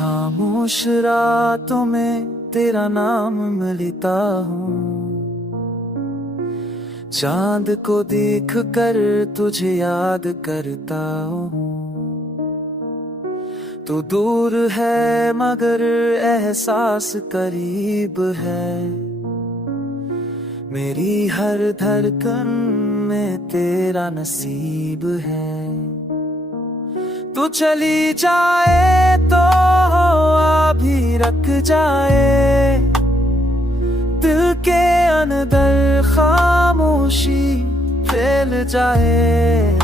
खामोश रातों में तेरा नाम मिलता हूँ, चांद को देख कर तुझे याद करता हूँ। तू दूर है मगर एहसास करीब है, मेरी हर धड़कन में तेरा नसीब है। तू चली जाए तो अभी रख जाए, दिल के अंदर खामोशी फैल जाए।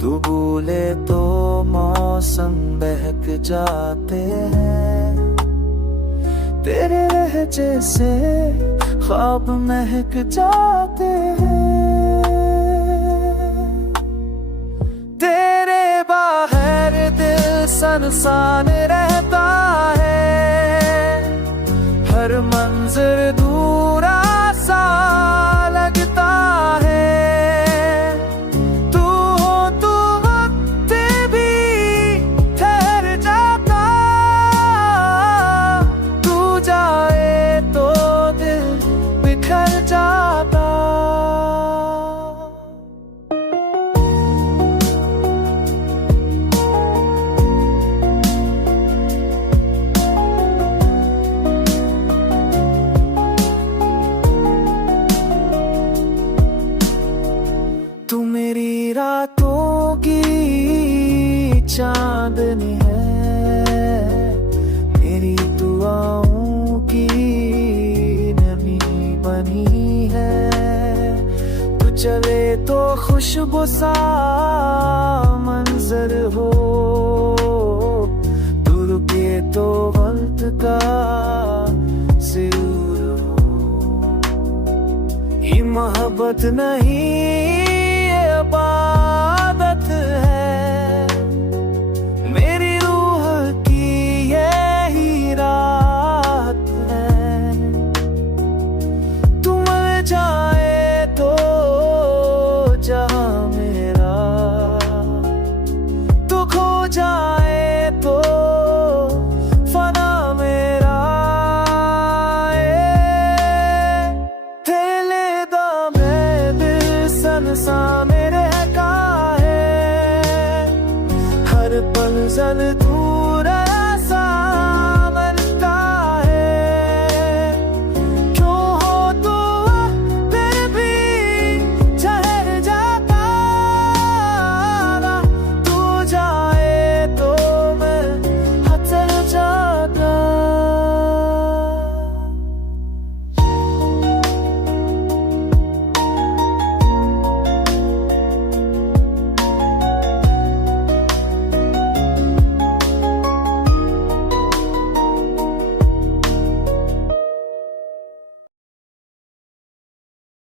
तू बोले तो मौसम बहक जाते हैं, तेरे लहजे से ख्वाब महक जाते हैं। तेरे बाहर दिल सनसान रहता है, हर मंजर दूरा सा लगता है। तू हो तो वक्त भी ठहर जाता, तू जाए तो दिल बिखर जाता। तू मेरी रातों की चांदनी है, मेरी दुआओं की नमी बनी है। तू चले तो खुशबू सा मंजर हो, तू रुके तो वक्त का सिर हो। ये मोहब्बत नहीं